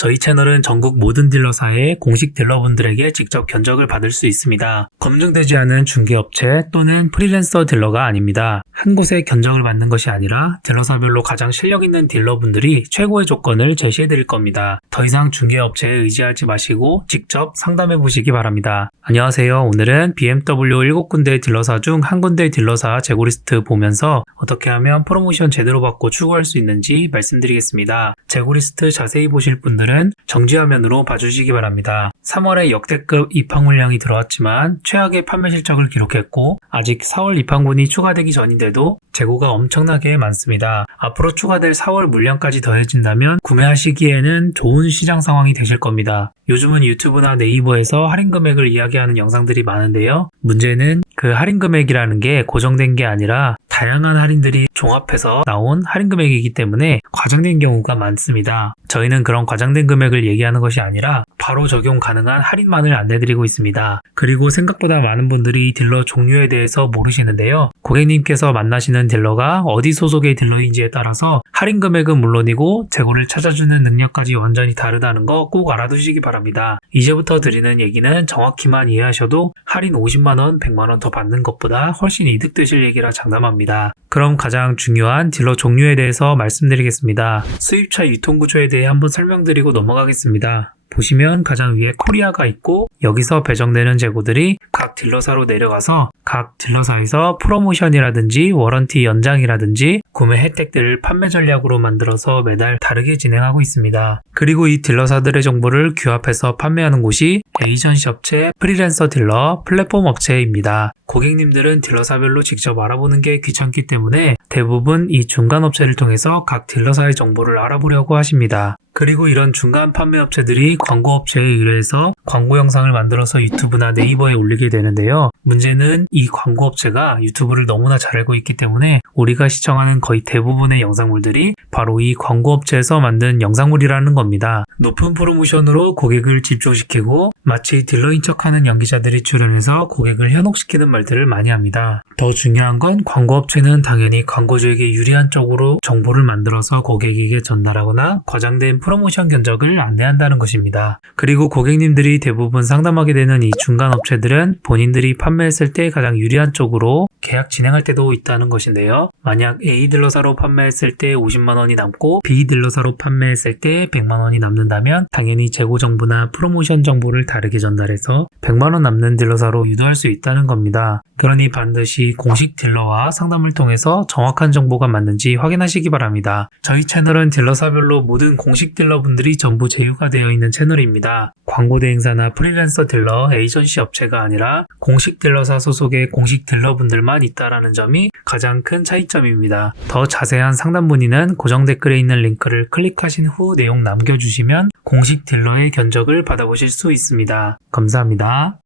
저희 채널은 전국 모든 딜러사의 공식 딜러분들에게 직접 견적을 받을 수 있습니다. 검증되지 않은 중개업체 또는 프리랜서 딜러가 아닙니다. 한 곳에 견적을 받는 것이 아니라 딜러사별로 가장 실력 있는 딜러분들이 최고의 조건을 제시해 드릴 겁니다. 더 이상 중개업체에 의지하지 마시고 직접 상담해 보시기 바랍니다. 안녕하세요. 오늘은 BMW 7군데 딜러사 중 한 군데 딜러사 재고 리스트 보면서 어떻게 하면 프로모션 제대로 받고 추구할 수 있는지 말씀드리겠습니다. 재고 리스트 자세히 보실 분들은 정지화면으로 봐주시기 바랍니다. 3월에 역대급 입항 물량이 들어왔지만 최악의 판매 실적을 기록했고 아직 4월 입항분이 추가되기 전인데도 재고가 엄청나게 많습니다. 앞으로 추가될 4월 물량까지 더해진다면 구매하시기에는 좋은 시장 상황이 되실 겁니다. 요즘은 유튜브나 네이버에서 할인 금액을 이야기하는 영상들이 많은데요. 문제는 그 할인 금액이라는 게 고정된 게 아니라 다양한 할인들이 종합해서 나온 할인 금액이기 때문에 과장된 경우가 많습니다. 저희는 그런 과장된 금액을 얘기하는 것이 아니라 바로 적용 가능한 할인만을 안내드리고 있습니다. 그리고 생각보다 많은 분들이 딜러 종류에 대해서 모르시는데요. 고객님께서 만나시는 딜러가 어디 소속의 딜러인지에 따라서 할인 금액은 물론이고 재고를 찾아주는 능력까지 완전히 다르다는 거 꼭 알아두시기 바랍니다. 이제부터 드리는 얘기는 정확히만 이해하셔도 할인 50만원, 100만원 더 받는 것보다 훨씬 이득 되실 얘기라 장담합니다. 그럼 가장 중요한 딜러 종류에 대해서 말씀드리겠습니다. 수입차 유통구조에 대해 한번 설명드리고 넘어가겠습니다. 보시면 가장 위에 코리아가 있고 여기서 배정되는 재고들이 각 딜러사로 내려가서 각 딜러사에서 프로모션이라든지 워런티 연장이라든지 구매 혜택들을 판매 전략으로 만들어서 매달 다르게 진행하고 있습니다. 그리고 이 딜러사들의 정보를 규합해서 판매하는 곳이 에이전시 업체, 프리랜서 딜러, 플랫폼 업체입니다. 고객님들은 딜러사별로 직접 알아보는 게 귀찮기 때문에 대부분 이 중간 업체를 통해서 각 딜러사의 정보를 알아보려고 하십니다. 그리고 이런 중간 판매 업체들이 광고 업체에 의뢰해서 광고 영상을 만들어서 유튜브나 네이버에 올리게 되는데요. 문제는 이 광고 업체가 유튜브를 너무나 잘 알고 있기 때문에 우리가 시청하는 거의 대부분의 영상물들이 바로 이 광고 업체에서 만든 영상물이라는 겁니다. 높은 프로모션으로 고객을 집중시키고 마치 딜러인 척하는 연기자들이 출연해서 고객을 현혹시키는 말들을 많이 합니다. 더 중요한 건 광고 업체는 당연히 광고주에게 유리한 쪽으로 정보를 만들어서 고객에게 전달하거나 과장된 프로모션 견적을 안내한다는 것입니다. 그리고 고객님들이 대부분 상담하게 되는 이 중간 업체들은 본인들이 판매했을 때 가장 유리한 쪽으로 계약 진행할 때도 있다는 것인데요. 만약 A 딜러사로 판매했을 때 50만 원이 남고 B 딜러사로 판매했을 때 100만 원이 남는다면 당연히 재고 정보나 프로모션 정보를 다르게 전달해서 100만 원 남는 딜러사로 유도할 수 있다는 겁니다. 그러니 반드시 공식 딜러와 상담을 통해서 정확한 정보가 맞는지 확인하시기 바랍니다. 저희 채널은 딜러사별로 모든 공식 딜러분들이 전부 제휴가 되어 있는 채널입니다. 광고 대행사나 프리랜서 딜러, 에이전시 업체가 아니라 공식 딜러사 소속의 공식 딜러분들 만 있다라는 점이 가장 큰 차이점입니다. 더 자세한 상담 문의는 고정 댓글에 있는 링크를 클릭하신 후 내용 남겨주시면 공식 딜러의 견적을 받아보실 수 있습니다. 감사합니다.